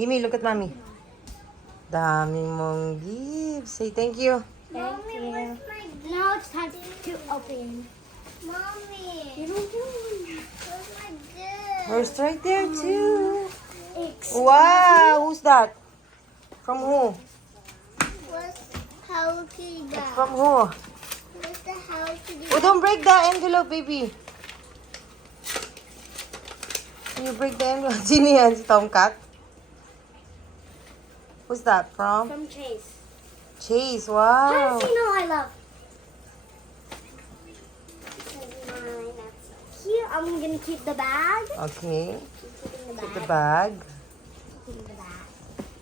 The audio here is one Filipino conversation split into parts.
Gimme, look at mommy. Dami mong gifts. Say thank you. Mommy, where's my gift? Now it's time to open. Mommy. Where's my gift? Yours right there too. It's Wow, who's that? From who? what's Hello Kitty It's bag? from who? What's the Hello Kitty Oh, don't break the envelope, baby. Can you break the envelope? Sino yan? Si Tomcat? Who's that from? From Chase. Chase, How wow. does he know I love? This is mine. That's so cute. I'm gonna keep the bag. Okay. Keeping the Keep the bag. bag. Keeping the bag.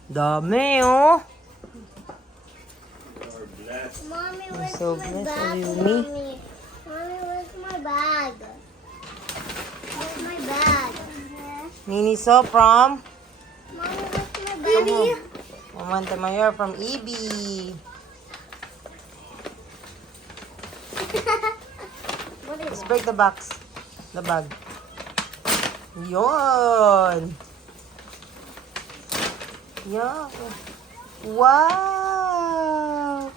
Dami, oh. Mommy, I'm where's so my blessed. bag? Are you me? Mommy, where's my bag? Where's my bag? Nini so from Mommy, where's my bag? Mamanta Mayor from EB. What is Let's it? break the box. The bag. Yon. Yeah. Wow.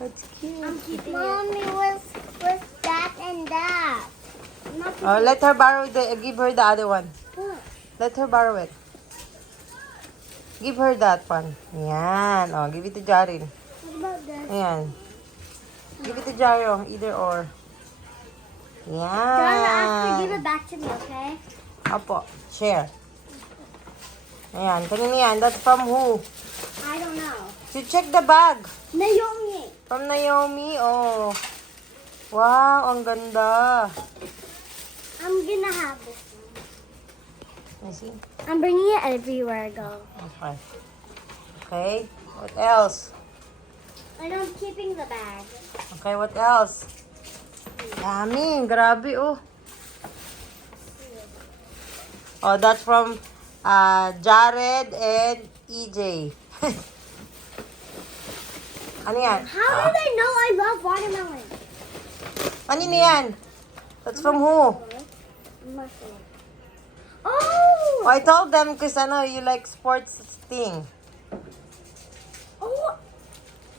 That's I'm cute. keeping Mommy, where's that and that? I'm not Oh, let her borrow give her the other one. What? Let her borrow it. Give her that one. Yan. Oh, give it to Jarin. What about this? Ayan. Give it to Jaro. Either or. Dara, after give Yan. it back to me, okay? Apo. Share. Ayan. Kanina yan. That's from who? I don't know. So check the bag. Naomi. From Naomi. Oh. Wow. Ang ganda. I'm gonna have this one. I see. I'm bringing it everywhere I go. Okay. Okay. What else? And I'm keeping the bag. Okay. What else? Dami. Grabe. Oh. Oh, that's from Jared and EJ. Ano yan? How do they know I love watermelon? Kanina yan? That's from who? Mushroom. Oh! Oh, I told them because you like sports thing. Oh!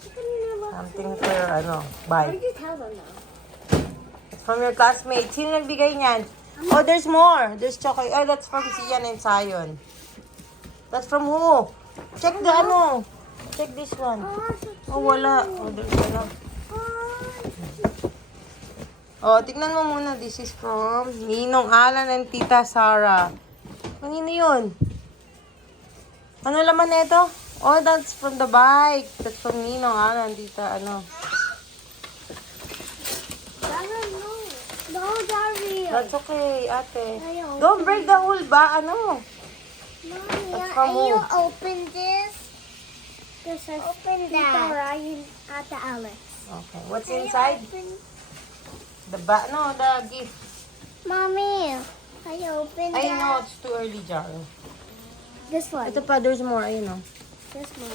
Chicken Something for Where bike. did you tell them now? It's from your classmate. Sino nagbigay niyan? Oh, there's more. There's chocolate. Oh, that's from Sian and Sayon. That's from who? Check the Check this one. Oh, so cute. Oh, wala. Oh, there's Oh, tignan mo muna. This is from Ninong Alan and Tita Sarah. Kanino yun? Ano laman nito? Oh, that's from the bike. That's from Ninong Alan, Tita, Dara, no. No, Dari. That's okay, ate. Ayaw. Don't break the whole Mommy, That's from you who? open this? This is open Tita Ryan at the Alex. Okay, what's inside? The gift. Mommy, can you open I that? know, it's too early, Jar. This one. Ito pa, there's more, ayun o. This one.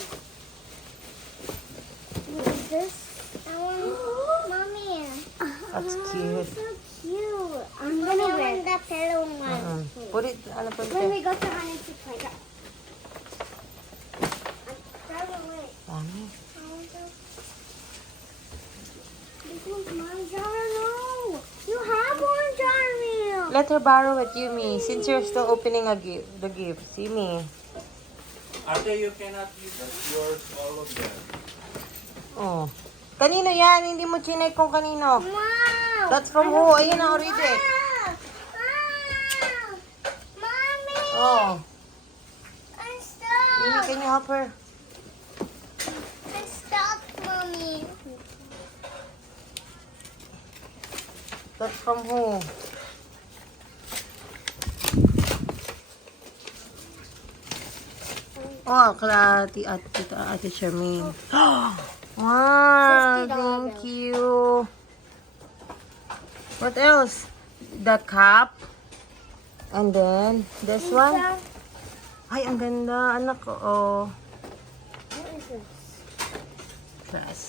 What is this? That one. Mommy. That's cute. So cute. I'm gonna wear that pillow one. Put it, put When it. we go to Honey to play. Throw away. Dami. This one's mine, Jara. No. You have one, Jara. Let her borrow it, Yumi, since you're still opening the gift. See me. Ate, you cannot use yours, all of them. Oh. Kanino yan? Hindi mo chinek kung kanino. Wow. That's from who? Ayun na, read it. Wow. Wow. Mommy. Oh. I'm stuck. Yumi, can you help her? I'm stuck, Mommy. That's from who? Oh, Ate Charmaine. Wow, $50. thank you. What else? The cup. And then, this one. Ay, ang ganda. Anak ko, oh. What is this? Dress.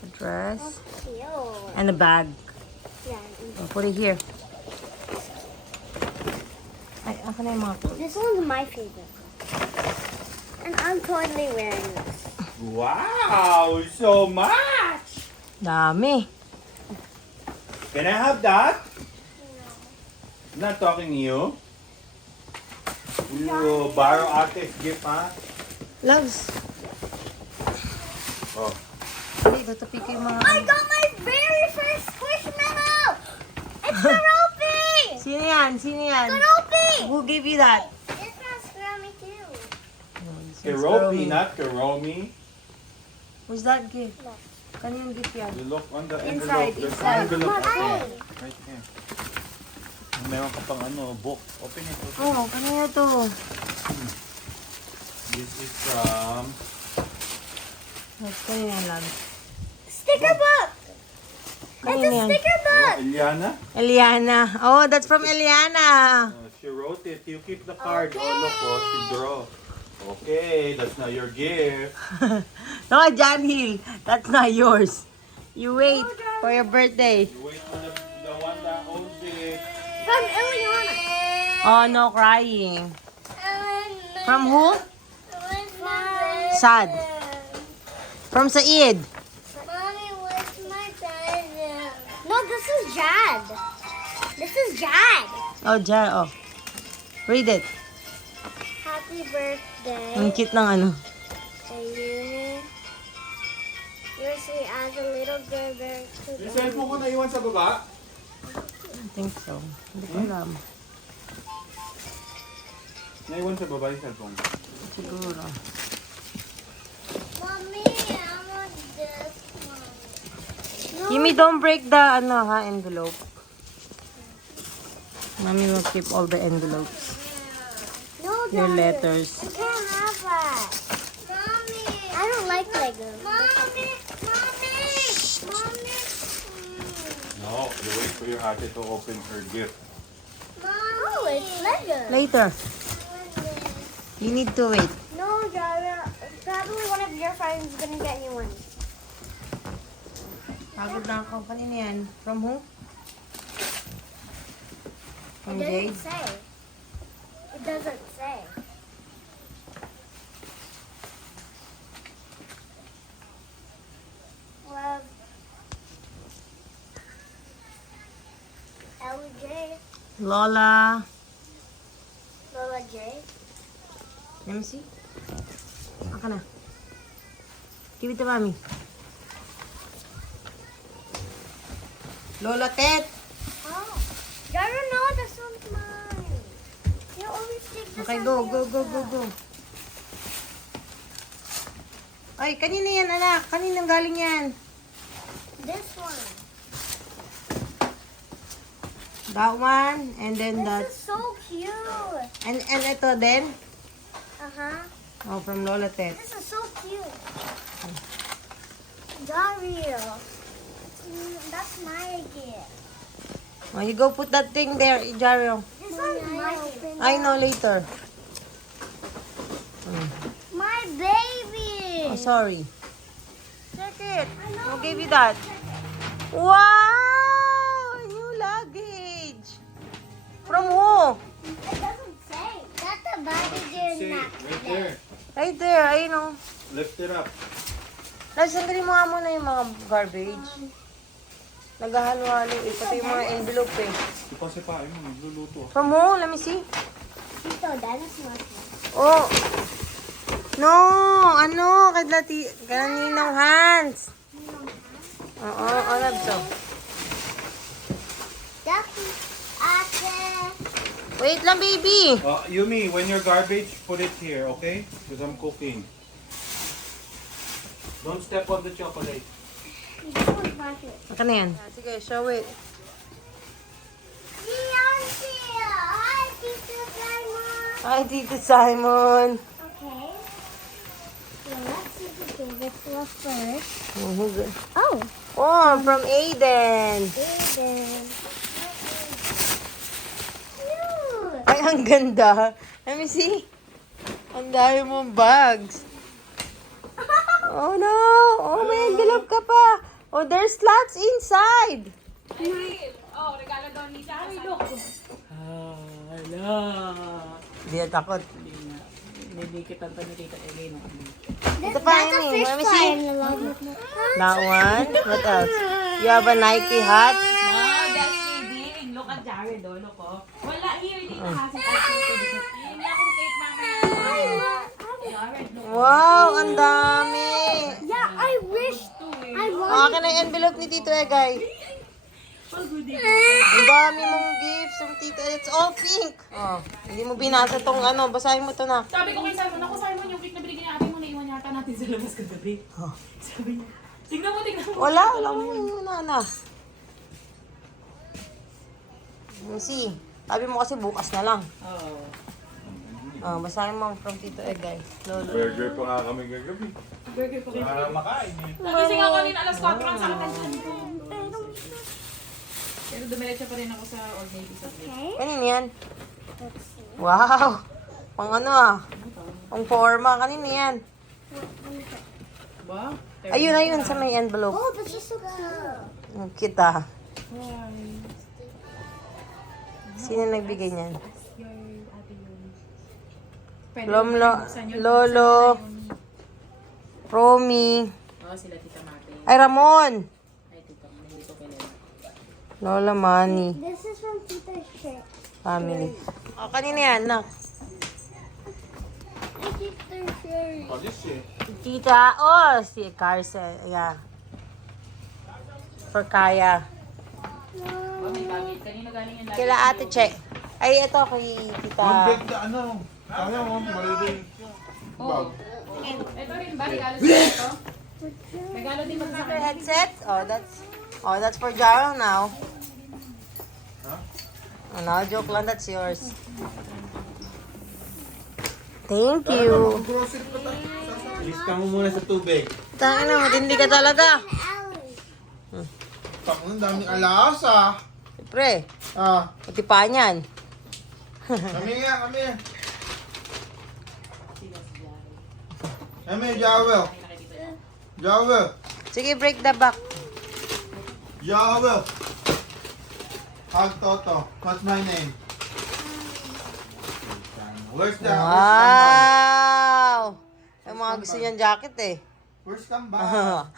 A dress. Cute. And a bag. Yeah. Oh, put it here. Ay, akin na yung mga clothes. This one's my favorite. And I'm totally wearing this. Wow, so much. Dami. Can I have that? I'm not talking to you. You borrow Ate's gift, huh? Loves. Oh. Hindi, tatapi ko yung mga... I got my very first Squishmallow! It's Karopi! Sino yan? Sino yan? Karopi! Who gave you that? It's not Scrummy too. Karopi, not Karomi. Who's that gift? No. Kanino gift yan? You look on the Inside, envelope. There's inside. an envelope up there. Mine. Right here. Meron ka pang ano, book. Open it. Open. Oh, kanino to? This is from... That's kanino yan, Loves? Sticker book! It's Kanino a yan? sticker book! Eliana. Eliana. Oh, that's from Eliana. She wrote it. You keep the card. Oh, look. Oh, she draw. Okay, that's not your gift. No, John Hill. That's not yours. You wait for your birthday. You wait for the one that owns it. From Ileana. Oh, no crying. From who? From Sad. From Said. Mommy, where's my present? No, this is Jad. This is Jad. Oh, Jar. Oh. Read it. Happy birthday. Ang cute ng ano. To you. You're sweet as a little girl bear Yung cellphone ko naiwan sa baba. I think so. Hindi ko alam. Naiwan sa baba yung cellphone. Siguro. Mommy, I want this one. Yumi, don't break the ano ha, envelope. Mommy will keep all the envelopes. No, Your Daddy. letters. I can't have that. Mommy. I don't like Lego. Mommy. No, you wait for your ate to open her gift. Oh, it's Lego. Later. You need to wait. No, Daddy. Probably one of your friends is gonna get you one. Pagod na ako. Kanina yan? From who? From It Jade? doesn't say. It doesn't say. Love. LJ. Lola. Lola J. Let me see. Aka na. Give it to mommy. Lola Tet. Oh. Dara, no, this one's mine. You always take this Okay, on go, the go, go, go, go. Ay, kanina yan, anak. Kaninang galing yan? This one. That one, and then that. This is so cute. And ito din. Uh-huh. Oh, from Lola Tet. This is so cute. Dario. That's my gift. Oh, you go put that thing there, Jario. This one's my gift. I know later. My baby. Oh, sorry. Check it. Who gave you that? Wow! New luggage. From who? It doesn't say. That's a baby dear See, not right there. Right there, I know. Lift it up. Sandali mo nga muna yung mga garbage. Naghahalo-halo eh. Pati yung mga envelope eh. Ito kasi pa, mo, nagluluto. From who? Let me see. Tito, that is my gift. Oh. No, ano? Kaninong hands. Oo, alam to. That's Ate. Wait lang, baby. Yumi, when you're garbage, put it here, okay? Because I'm cooking. Don't step on the chocolate. This one's my gift. Aka na yan. Sige, show it. Beyonce. Hi, Tito Simon. Hi, Tito Simon. Okay. So let's see who gave it to us first. Oh, Oh, oh, from Aiden. Aiden. Cute. Ay, ang ganda. Let me see. Ang dami mong bags. Oh no! Oh, may envelope ka pa. Oh, there's slots inside. Oh, regalo daw ni Jari. Look. Hindi na takot. Dinidikitan pa ni Tita Elena. Ito pa, That's a Amy. fish Let me fry see. in the lobby. That one. What else? You have a Nike hat. No, that's kidding. Look at Jared, oh. Look, oh. Wala, here, Tita kasi. Hindi akong cake, mama. Jared, look. Wow, ang dami. Yeah, I wish I Ang wanted. akin ang envelope ni Tito Egay. Pagod eh. Ang dami mong gifts ng Tito. It's all pink. Oh, hindi mo binasa tong ano. Basahin mo to na. Sabi ko kay Simon, ako Simon, yung cake na binigyan niya ate mo, naiwan yata natin sa labas kagabi. Sabi niya, tignan mo. Wala mo yung na. Let me see. Sabi mo kasi bukas na lang. Oo. Oh, basahin mo from Tito Egay. Lolo. Burger pa nga kami kagabi. Burger po kayo. Para makain eh. Nagising ako kanina alas 4 ang sakit ang tiyan ko. Pero dumiretso pa rin ako sa Old Navy sa break. Kanino yan? Wow! Pang ano ah. Pang forma. Kanino yan? Ba? Ayun, sa may envelope. Oh, this is so cute. Ang cute ah. Sino nagbigay niyan? From Lolo. Romy. Oo, sila Tita Mate. Ay, Ramon. Ay, Tita, hindi ko kilala. Lola Manny. This is from Tita's shirt. Family. O, kanino yan, nak? Tita's shirt. Palis eh. Tita, si Carcel. Yeah. For Kaya. Oh, may bagay. Kanino galing yung Kila Ate Che. Ay, ito kay Tita. Mag-break na ano. Kaya mo, maliliit. Oo. Ito rin ba? Regalo sa ito? Regalo din ba sa Your akin? headset? That's for Jaro now. Oh, no, joke lang. That's yours. Thank you. Grocery pa tayo. Alis ka mo muna sa tubig. Tangin na, matindi ka talaga. Ellie. Ang daming alas ah. Siyempre, Ah, pati pa niyan. kami nga. Kami, Joel. Joel. Sige, break the back. Joel. Hug Toto. What's my name? Where's the Wow! Yung mga gusto niyang jacket eh. Where's Kambal?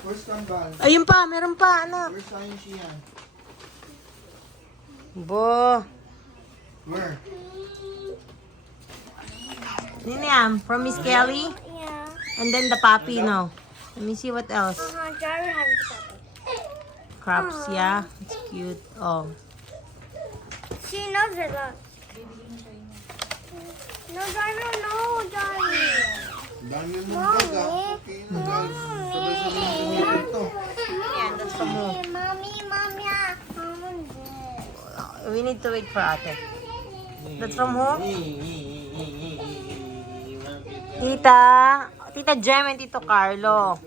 Where's Kambal? Ayun pa, meron pa, anak. Where's Ayin Shian? Bo. Where? Yun yan, from Miss Kelly. Yeah. And then the puppy, no. Let me see what else. Jared has a puppy. Crops, yeah. It's cute. Oh. She knows it lot. No, Jared, no, Jared. Dami yung bag ah. Okay na guys. Sabay-sabay yung tumigil to. Yeah, that's from who? Mommy, this. We need to wait for ate. That's from who? Tita Jem and Tito Carlo.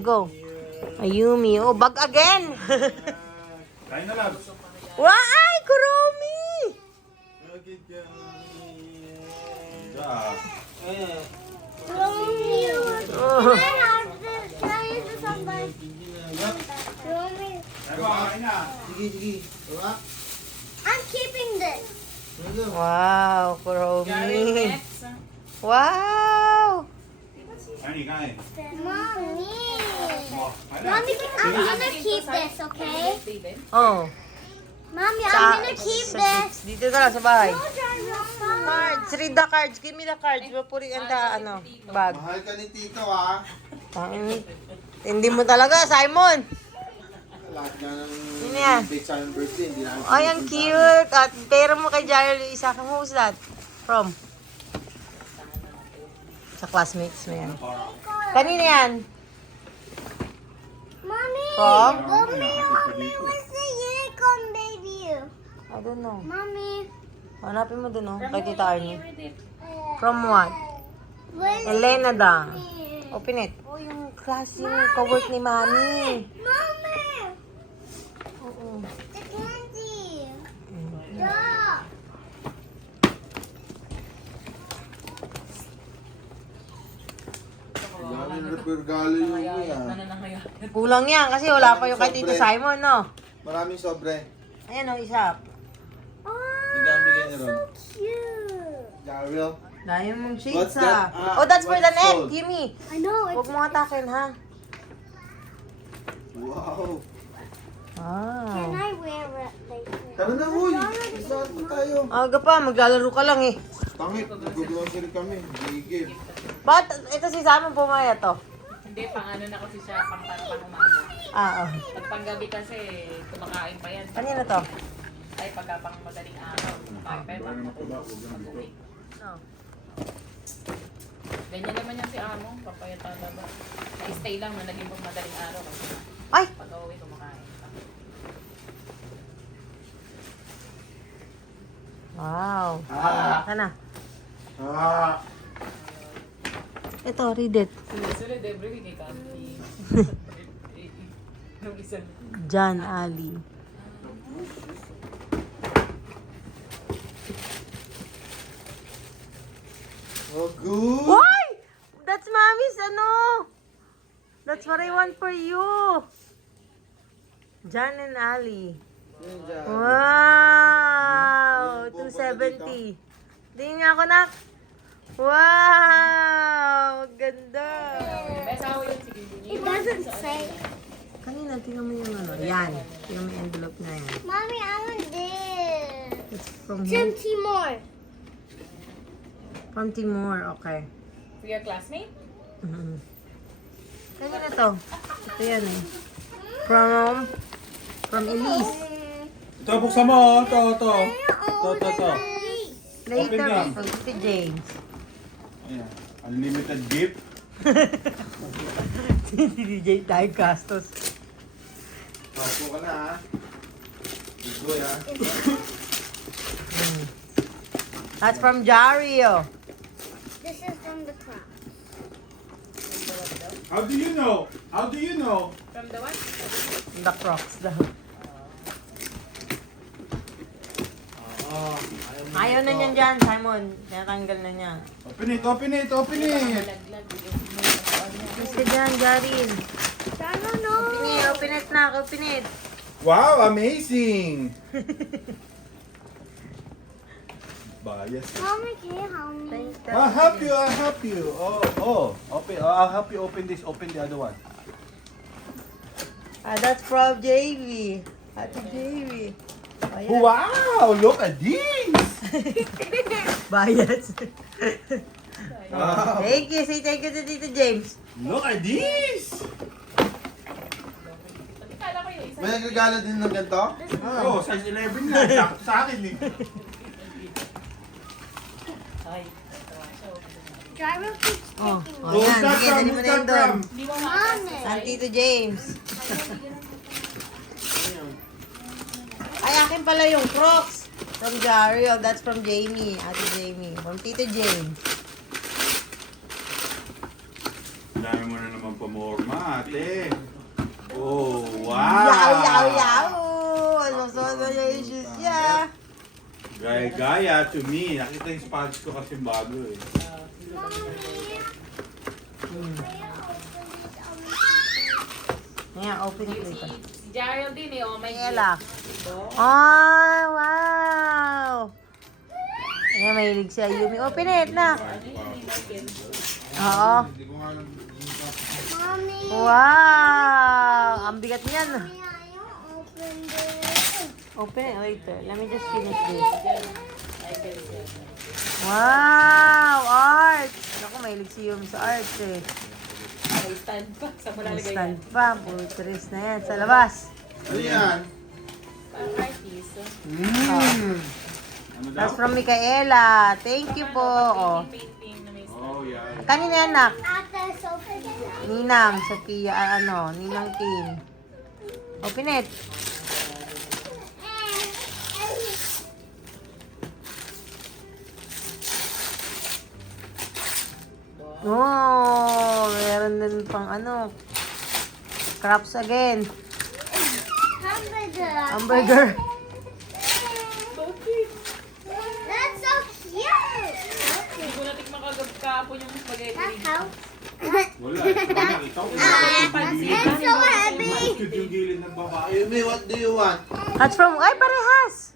Go. Ayumi. Oh, bag again. Kain na labs. Ay, Kuromi! Can I have this? Can I use this on my... Mommy, Kain na. Sige. Diba? I'm keeping this. Wow, Jared, Kuromi. next. Wow! Kain. Mommy. Oh, Mommy, I'm gonna keep this, okay? Steven. Oh. Mommy, I'm gonna keep this. Dito ka lang sa bahay. No, Jared, stop. Cards. Read the cards. Give me the cards. We'll put it in the, bag. Mahal ka ni Tito ah. Hindi mo talaga, Simon. Lahat nga ng Yun yan. date sa yung birthday. Hindi namin Ay, ang cute. At pera mo kay Jared yung isa. Who's that? From? Sa classmates mo yan. Kanina yan? Mommy, From? mommy, where's the unicorn baby? I don't know. Mommy, Hanapin mo dun, oh. Kay Tita Arnie. Read it. From what? where's Elena da. Mommy? Open it. Oh, yung class, yung co-work ni Mami. Mommy, Oo. the candy. Yeah. Dami ng regalo yung yan. Nananangaya. Kulang yan kasi wala pa yung kay Tito Simon, no? Maraming sobre. Ayan, oh, isa. Oh, Bigyan niyo ron. cute. Jarrell. Diamond shades What's that? Oh, that's for What's the net, called? Yumi. I know. Huwag mo atakin, ha? Wow. Can Wow. I wear it later? Tara na, huy. Saan pa tayo? Aga pa, maglalaro ka lang eh. Tangit, nag-grocery kami. Gigil. Ba't ito si Simon pumaya to? Hindi, pang ano na kasi siya, pang umaga. Oo. Pag panggabi kasi, kumakain pa yan. Kanina to? Ay, pagka pang madaling araw, kumakain pa yan. Pag-uwi. Oh. Ganyan naman yan si Amo, papaya talaga. Na-stay lang na naging pang madaling araw. Kasi Ay! pag-uwi, kumakain pa. Wow. Sana. Ah. Ito, read it. Sunod-sunod, every week, kay Candy. Yung isa. John Ali. Oh, good. Why? That's mommy's ano. That's what I want for you. John and Ali. Wow! 270. Tingin nga ako, nak. Wow! Ganda. May asawa yun si It Candy. doesn't say. Kanina, tingnan mo yung ano. Yan. Tingnan mo yung envelope na yan. Mommy, I want this. It's from Tim who? Timor. From Timor. Okay. For your classmate? Mhm. Kanina to. Ito yan eh. From Elise. Ito, buksan mo. Ito. Ito. Later, Open yan. from Tito James. Ayan. Unlimited gift. Si DJ tayo gastos. Papo ka na, ha? Igoy, ha? That's from Jario. This is from the crop. How do you know? How do you know? From the one? The Crocs daw. Ayaw na niyan dyan, Simon. Tinatanggal na niya. Open it, open it, open it. Laglag. Mas ka dyan, Jarin. I don't know. Open it na, open it. Wow, amazing. Bias. Mommy, can you help me? I'll help you, I'll help you. Open. I'll help you open this. Open the other one. That's from JV. Ate JV. Bayad. Wow, look at this. Bayad. Wow. Thank you. Say thank you to Tito James. Look at this. Pati kala ko yung isa. May nagregalo din ng ganito? Oo, size 11 na. Sakto sa akin eh. Ay, tawa siya. Gyro keeps Oh, taking oh yan. Sige, dali mo na yun doon. Hindi mo Mommy. Ang Tito James. Ay, akin pala yung Crocs. From Jario. That's from Jamie. Ate Jamie. From Tito James. Dami mo na naman pamorma, ate. Oh, wow. Yaw! Ano sa niya yung shoes niya? Gaya-gaya to me. Nakita yung sponge ko kasi bago eh. Yeah, open it Si later. Geraldine eh, oh my Ella. God. Oh, wow! Ayan, mahilig siya. Yumi, open it na. Oo. Mommy. Wow! Ang bigat niyan. I open this. Open it later. Let me just finish this. I can see. Wow! Art! Naku, mahilig si Yumi sa art eh. May stand pa. Sa mo lalagay yan? Instant pa. Putris na yan. Sa labas. Ano yan? Parang artist. Ano daw? That's from Micaela. Thank you po. Oh. Painting na may Oh, yeah. Kanina yan, nak. After sofa. Ninang, Sophia, Ninang King. Open it. Oh, meron din pang crabs again. Hamburger. Hamburger. That's so cute. Hindi ko natikman kahapon yung spaghetti. That's how. Wala. Nakita ko. It's so heavy. Cute yung gilid ng babae. Yumi, what do you want? That's from, ay, parehas.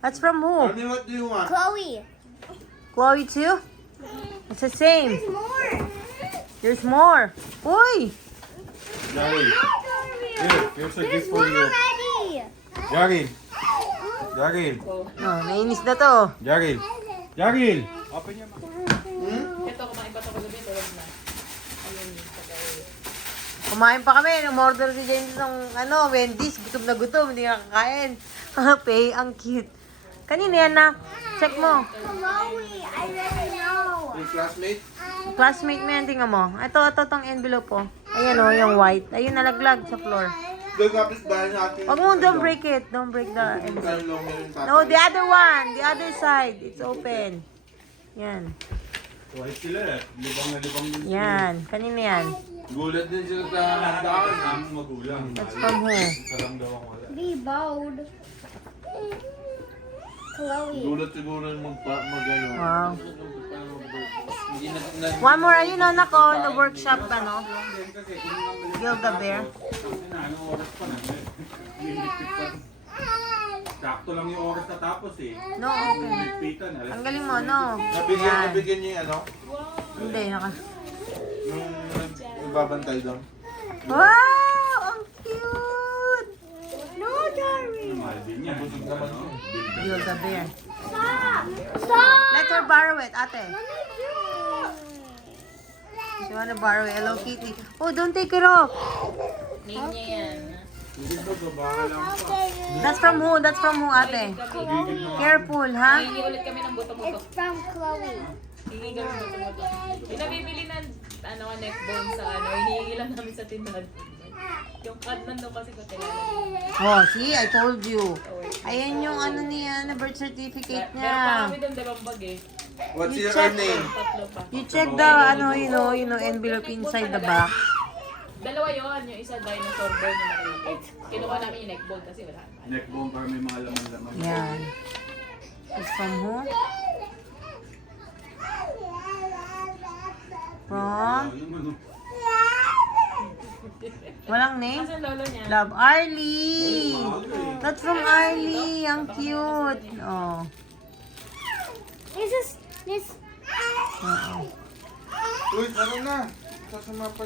That's from who? Yumi, what do you want? Chloe. Chloe too? It's the same. There's more. There's more. Uy! Jaril, here's a There's gift for one you. already. Jaril, Jaril, Oh, nainis na to. Jaril, Jaril. Open your mouth. Ito, kumain pa ito kagabi. Tulog na. Ayun, pag-away. Kumain pa kami. Umorder si James ng Wendy's. Gutom na gutom. Hindi nakakain. Pay, ang cute. Kanina yan na. Check mo. Chloe, I already know. Your classmate? Classmate mo yan, tingnan mo. Ito, tong envelope po. Ayan o, yung white. Ayun, nalaglag sa floor. Doon kapit bahay natin. Wag mo, don't break it. Don't break the envelope. No, the other one. The other side. It's open. Yan. White sila eh. Libang na libang din. Yan. Kanina yan. Gulat din sila sa handaan. Ang magulang. That's from who? Sarang daw ang wala. Be bold. Chloe. Gulat siguro yung mag-ano. Wow. Hindi na... One more. Ayun o, nako. The workshop, ano? Build a bear. Anong oras pa na? Sakto lang yung oras natapos eh. No, open. Pitan. Ang galing mo, no? Nabigyan niya yung ano? Hindi, Yung nagbabantay doon. Wow! Ang cute! No, Jerry. Mahal din niya. Busog naman yun. Build a bear. Stop. Stop. Let her borrow it, ate. Let me do. She wanna borrow it. Hello, Kitty. Oh, don't take it off. Name niya yan. Hindi ba baka lang pa. That's from who? That's from who, ate? Careful, ha? Hingi ulit kami ng buto-buto. It's from Chloe. Hingi kami ng buto-buto. Pinabibili ng neck bone sa hinihingi lang namin sa tindahan. Yung card nandun kasi ko kailangan. Oh, see? I told you. Ayan yung niya, na birth certificate Meron pa niya. kami doon, dalawang bag eh. What's You your check- name? Tatlo pa. You check the, envelope inside the back. Dalawa yun, yung isa dinosaur bone yung nakalagay. Kinuha namin yung neck bone kasi wala. Neckbone para may mga laman-laman. Yan. It's from who? From? Walang name? Kasi lolo niya. Love Arlie! That's from Arlie! Ang cute! Oh. This. Oo. Uy, ano na? Sasama pa